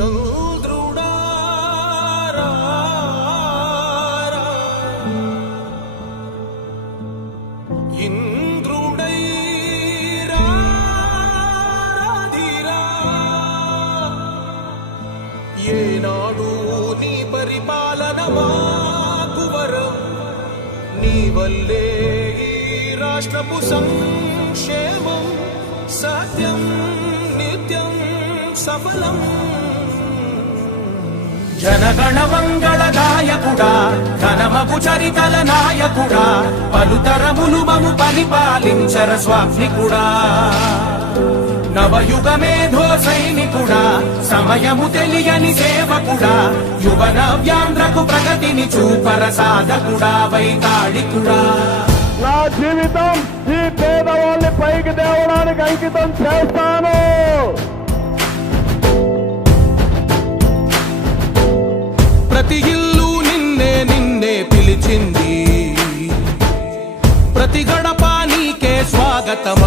చంద్రుడా ఇంద్రుడై రాధిరా ఏనాడు నీ పరిపాలన మాకు వరం నీ వల్లే ఈ రాష్ట్రపు సంక్షేమం సత్యం నిత్యం సఫలం జనగణ మంగళ గాయకుడా ఘనమగు చరితల నాయకుడా పలుతరములు మము పరిపాలించర స్వామికుడా నవయుగ మేధో సైనికుడా సమయము తెలియని సేవకుడా యువన వ్యాంధ్రకు ప్రగతిని చూపర సాధకుడా వైతాళికుడా నా జీవితం ఈ పేదవాళ్ళని పైకి తేవడానికి అంకితం చేస్తాను. ప్రతి ఇల్లు నిన్నే నిన్నే పిలిచింది ప్రతి గడప నీకే స్వాగతం